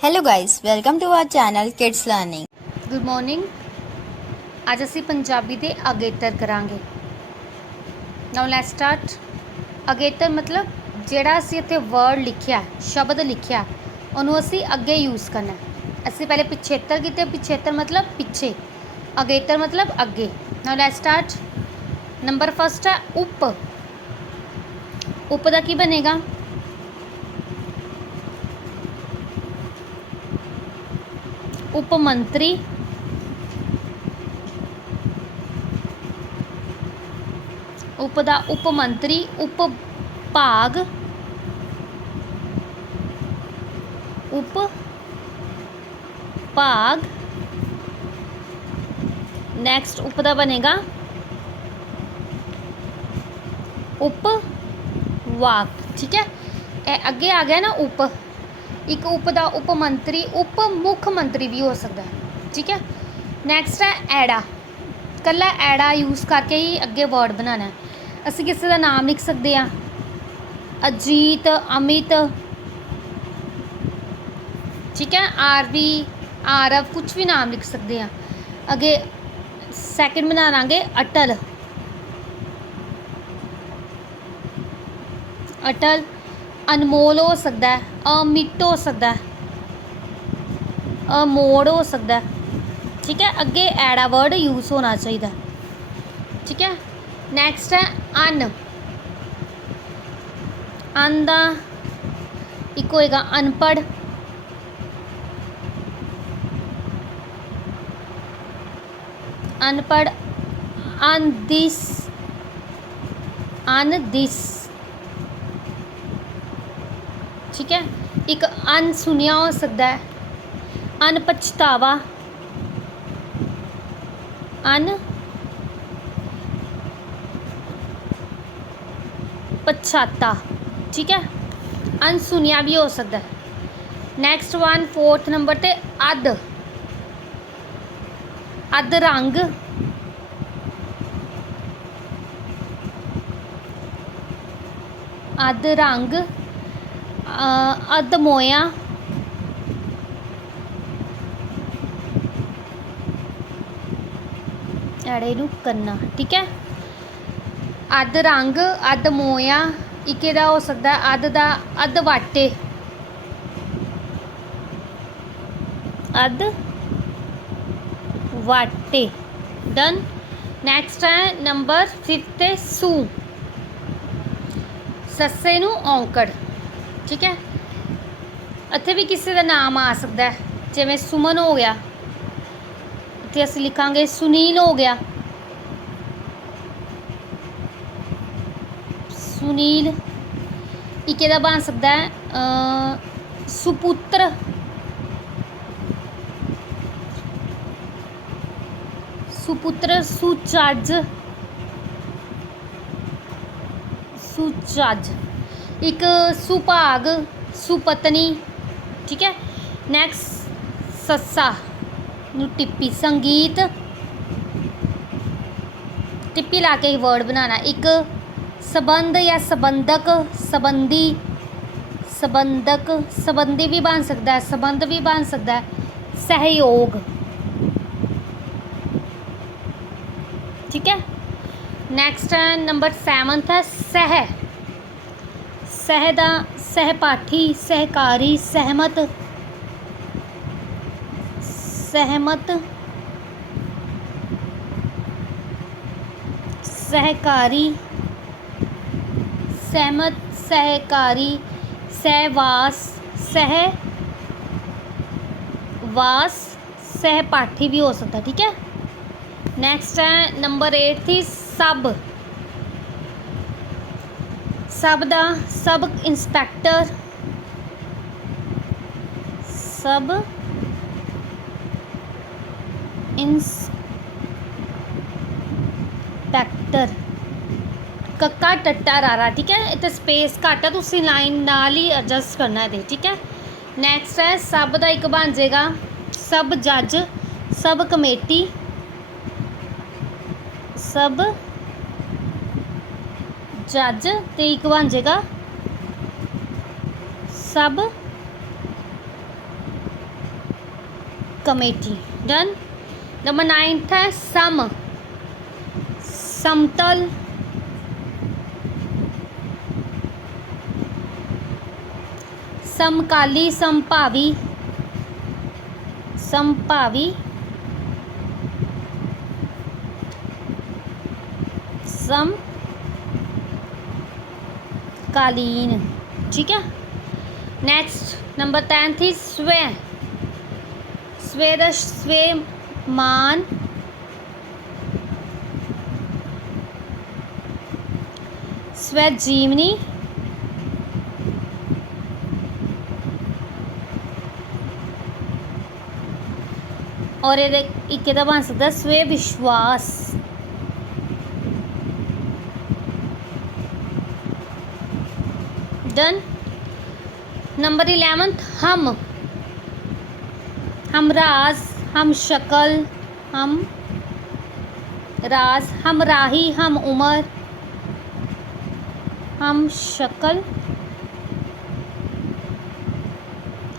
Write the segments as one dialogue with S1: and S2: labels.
S1: Hello guys, welcome to our channel Kids Learning.
S2: Good morning ਅੱਜ ਅਸੀਂ ਪੰਜਾਬੀ ਦੇ ਅਗੇਤਰ ਕਰਾਂਗੇ। ਨਾਓ ਲੈਟਸ ਸਟਾਰਟ ਅਗੇਤਰ ਮਤਲਬ ਜਿਹੜਾ ਅਸੀਂ ਇੱਥੇ ਵਰਡ ਲਿਖਿਆ ਸ਼ਬਦ ਲਿਖਿਆ ਉਹਨੂੰ ਅਸੀਂ ਅੱਗੇ ਯੂਜ਼ ਕਰਨਾ ਅਸੀਂ ਪਹਿਲੇ ਪਿਛੇਤਰ ਕੀਤੇ ਪਿਛੇਤਰ ਮਤਲਬ ਪਿੱਛੇ। ਅਗੇਤਰ ਮਤਲਬ ਅੱਗੇ। Now let's start number first ਹੈ ਉਪ। ਉਪ ਦਾ ਕੀ ਬਣੇਗਾ? ਉਪ ਮੰਤਰੀ ਉਪ ਦਾ ਉਪ ਮੰਤਰੀ ਉਪ ਭਾਗ ਉਪ ਭਾਗ ਨੈਕਸਟ ਉਪ ਦਾ ਬਣੇਗਾ ਉਪ ਵਾਕ, ਠੀਕ ਹੈ? ਇਹ ਅੱਗੇ ਆ ਗਿਆ ਨਾ ਉਪ। ਇੱਕ ਉਪ ਦਾ ਉਪ ਮੰਤਰੀ, ਉਪ ਮੁੱਖ ਮੰਤਰੀ ਵੀ ਹੋ ਸਕਦਾ ਹੈ। ਠੀਕ ਹੈ? ਨੈਕਸਟ ਹੈ ਐੜਾ। ਕੱਲਾ ਐੜਾ ਯੂਜ਼ ਕਰਕੇ ਹੀ ਅੱਗੇ ਵਰਡ ਬਣਾਉਣਾ ਅਸੀਂ ਕਿਸੇ ਦਾ ਨਾਮ ਲਿਖ ਸਕਦੇ ਹਾਂ। ਅਜੀਤ, ਅਮਿਤ। ਠੀਕ ਹੈ? ਆਰਵੀ, ਆਰਵ ਕੁਝ ਵੀ ਨਾਮ ਲਿਖ ਸਕਦੇ ਹਾਂ। ਅੱਗੇ ਸੈਕਿੰਡ ਬਣਾ ਲਾਂਗੇ ਅਟਲ। ਅਟਲ ਅਨਮੋਲ ਹੋ ਸਕਦਾ ਹੈ, ਅਮਿੱਟ ਹੋ ਸਕਦਾ ਹੈ, ਅਮੋੜ ਹੋ ਸਕਦਾ ਠੀਕ ਹੈ, ਅੱਗੇ ਐੜਾ ਵਰਡ ਯੂਜ਼ ਹੋਣਾ ਚਾਹੀਦਾ ਠੀਕ ਹੈ ਨੈਕਸਟ ਹੈ ਅਨ। ਅਨ ਦਾ ਇੱਕ ਹੋਏਗਾ ਅਨਪੜ੍ਹ। ਅਨਪੜ੍ਹ ਅਨਦਿਸ ਅਨਦਿਸ ਠੀਕ ਹੈ? ਇੱਕ ਅਨ ਸੁਣਿਆ ਹੋ ਸਕਦਾ ਹੈ। ਅਨ ਪਛਤਾਵਾ। ਅਨ ਪਛਾਤਾ। ਠੀਕ ਹੈ? ਅਨ ਸੁਣਿਆ ਵੀ ਹੋ ਸਕਦਾ ਹੈ। ਨੈਕਸਟ ਵਨ ਫੋਰਥ ਨੰਬਰ ਤੇ ਅਧ। ਅਧ ਰੰਗ। ਅਧ ਰੰਗ। ਅ, ਅੱਧ ਮੋਇਆ। ਐੜੇ ਨੂੰ ਕੰਨਾ ਠੀਕ ਹੈ? ਅੱਧ ਰੰਗ ਅੱਧ ਮੋਇਆ ਇਕੇ ਦਾ ਹੋ ਸਕਦਾ ਹੈ ਅੱਧ ਦਾ ਅੱਧ ਵਾਟੇ। ਅੱਧ ਵਾਟੇ। ਡਨ ਨੈਕਸਟ ਹੈ ਨੰਬਰ 5 ਤੇ ਸੂ। ਸੱਸੇ ਨੂੰ ਔਂਕੜ। ਠੀਕ ਹੈ? ਇੱਥੇ ਵੀ ਕਿਸੇ ਦਾ ਨਾਮ ਆ ਸਕਦਾ ਹੈ। ਜਿਵੇਂ ਸੁਮਨ ਹੋ ਗਿਆ। ਇੱਥੇ ਅਸੀਂ ਲਿਖਾਂਗੇ ਸੁਨੀਲ ਹੋ ਗਿਆ। ਸੁਨੀਲ। ਇੱਕ ਇਹਦਾ ਬਣ ਸਕਦਾ ਹੈ? ਅ, ਸੁਪੁੱਤਰ। ਸੁਪੁੱਤਰ ਸੁਚੱਜ। ਸੁਚੱਜ। ਇੱਕ ਸੁਭਾਗ, ਸੁਪਤਨੀ, ਠੀਕ ਹੈ? ਨੈਕਸਟ ਸੱਸਾ, ਨੂੰ ਟਿੱਪੀ, ਸੰਗੀਤ। ਟਿੱਪੀ ਲਾ ਕੇ ਵਰਡ ਬਣਾਉਣਾ, ਇੱਕ ਸਬੰਧ ਜਾਂ ਸਬੰਧਕ, ਸਬੰਧੀ ਸਬੰਧਕ, ਸਬੰਧੀ ਵੀ ਬਣ ਸਕਦਾ ਹੈ, ਸਬੰਧ ਵੀ ਬਣ ਸਕਦਾ ਹੈ, ਸਹਿਯੋਗ। ਠੀਕ ਹੈ? ਨੈਕਸਟ ਨੰਬਰ 7th ਹੈ, ਸਹਿ। ਸਹਿ ਦਾ ਸਹਿਪਾਠੀ ਸਹਿਕਾਰੀ ਸਹਿਮਤ ਸਹਿਮਤ ਸਹਿਕਾਰੀ ਸਹਿਮਤ ਸਹਿਕਾਰੀ ਸਹਿਵਾਸ ਸਹਿ ਵਾਸ ਸਹਿਪਾਠੀ ਵੀ ਹੋ ਸਕਦਾ ਠੀਕ ਹੈ ਨੈਕਸਟ ਹੈ ਨੰਬਰ 8 ਥੀ ਸਬ ਸਬ ਦਾ ਸਬ ਇੰਸਪੈਕਟਰ ਸਬ ਇੰਸਪੈਕਟਰ। ਕੱਕਾ ਟੱਟਾ ਰਾਰਾ, ਠੀਕ ਹੈ? ਇੱਥੇ ਸਪੇਸ ਘੱਟ ਹੈ ਤੁਸੀਂ ਲਾਈਨ ਨਾਲ ਹੀ ਐਡਜਸਟ ਕਰਨਾ ਇਹਦੇ, ਠੀਕ ਹੈ? ਨੈਕਸਟ ਹੈ ਸਬ ਦਾ ਇੱਕ ਬਣ ਜਾਏਗਾ ਸਬ ਜੱਜ ਸਬ ਕਮੇਟੀ ਸਬ ਜੱਜ ਤੇ ਇੱਕ ਬਣ ਜਾਏਗਾ ਸਬ ਕਮੇਟੀ ਡਨ ਨੰਬਰ 9 ਹੈ ਸਮ ਸਮਤਲ ਸਮਕਾਲੀ ਸੰਭਾਵੀ ਸੰਭਾਵੀ ਸਮ ਕਾਲੀਨ। ਠੀਕ ਹੈ? ਨੈਕਸਟ ਨੰਬਰ 10 ਥੀ ਸਵੈ। ਸਵੇ ਦਾ ਸਵੇ ਮਾਨ। ਸਵੈ ਜੀਵਨੀ। ਔਰ ਇਹਦੇ ਇੱਕ ਇਹਦਾ ਬਣ ਸਕਦਾ ਸਵੇ ਵਿਸ਼ਵਾਸ। डन नंबर इलेवेंथ हम। हम राज, हम शक्ल, हम राज, हम राही, हम उमर, हम शक्ल,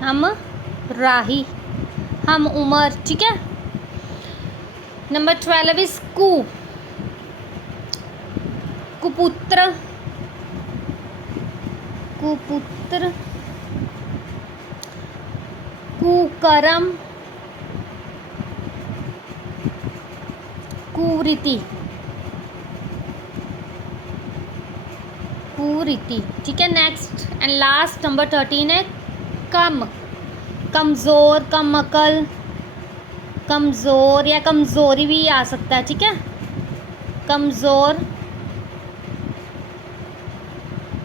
S2: हम राही, हम उमर, ठीक है? नंबर ट्वेल्व इज़ कु। कुपुत्र। कुपुत्र कुकर्म कुरीति। कुरीति। ठीक है next and last number thirteen है। कम, कमज़ोर कम अकल कमज़ोर या कमज़ोरी भी आ सकता है, ठीक है? कमज़ोर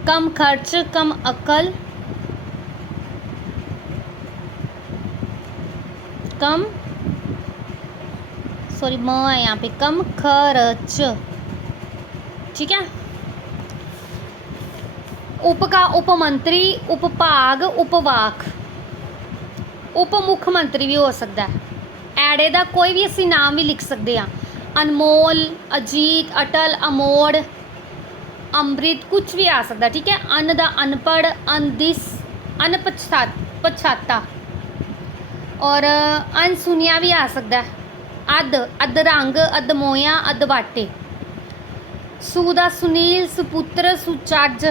S2: कम खर्च कम अकल कम सॉरी म है यहाँ पे कम खर्च ठीक है उपका उपमंत्री उपभाग उपवाक ਉਪ ਮੁੱਖ ਮੰਤਰੀ ਵੀ ਹੋ ਸਕਦਾ ਹੈ ਐੜੇ ਦਾ ਕੋਈ ਵੀ ਅਸੀਂ ਨਾਮ ਵੀ ਲਿਖ ਸਕਦੇ ਹਾਂ ਅਨਮੋਲ ਅਜੀਤ ਅਟਲ ਅਮੋੜ ਅੰਮ੍ਰਿਤ ਕੁਝ ਵੀ ਆ ਸਕਦਾ, ਠੀਕ ਹੈ? ਅੰਨ ਦਾ ਅਨਪੜ ਅਨਦਿਸ ਅਨਪਛਾ ਪਛਾਤਾ। ਔਰ ਅਨਸੁਨਿਆ ਵੀ ਆ ਸਕਦਾ ਹੈ। ਅਦ ਅਧਰੰਗ ਅਦਮੋਇਆ ਅਦਵਾਟੇ ਸੂ ਦਾ ਸੁਨੀਲ, ਸੁਪੁੱਤਰ, ਸੁਚੱਜ,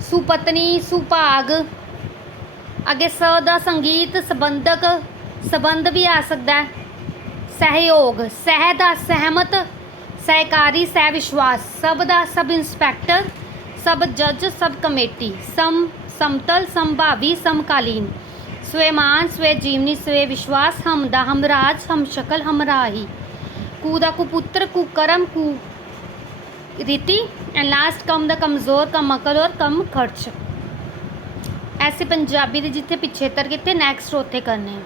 S2: ਸੁਪਤਨੀ, ਸੁਭਾਗ। ਅੱਗੇ ਸ ਦਾ ਸੰਗੀਤ, ਸੰਬੰਧਕ, ਸੰਬੰਧ ਵੀ ਆ ਸਕਦਾ ਸਹਿਯੋਗ, ਸਹਿ ਦਾ ਸਹਿਮਤ ਸਹਿਕਾਰੀ ਸਹਿ ਵਿਸ਼ਵਾਸ, ਸਭ ਦਾ ਸਬ ਇੰਸਪੈਕਟਰ ਸਬ ਜੱਜ ਸਬ ਕਮੇਟੀ, ਸਮ ਸਮਤਲ, ਸੰਭਾਵੀ, ਸਮਕਾਲੀਨ। ਸਵੈਮਾਨ ਸਵੈ ਜੀਵਨੀ, ਸਵੈ ਵਿਸ਼ਵਾਸ, ਹਮ ਦਾ ਹਮਰਾਜ ਹਮ ਸ਼ਕਲ ਹਮਰਾਹੀ ਕੂ ਦਾ ਕੁਪੁੱਤਰ ਕੁਕਰਮ ਕੁ ਰੀਤੀ ਐਂਡ ਲਾਸਟ ਕਮ ਦਾ ਕਮਜ਼ੋਰ, ਕਮ ਅਕਲ ਔਰ ਕਮ ਖਰਚ। ਐਸੇ ਪੰਜਾਬੀ ਦੇ ਜਿੱਥੇ ਪਿਛੇਤਰ ਕੀਤੇ ਨੈਕਸਟ ਉੱਥੇ ਕਰਨੇ।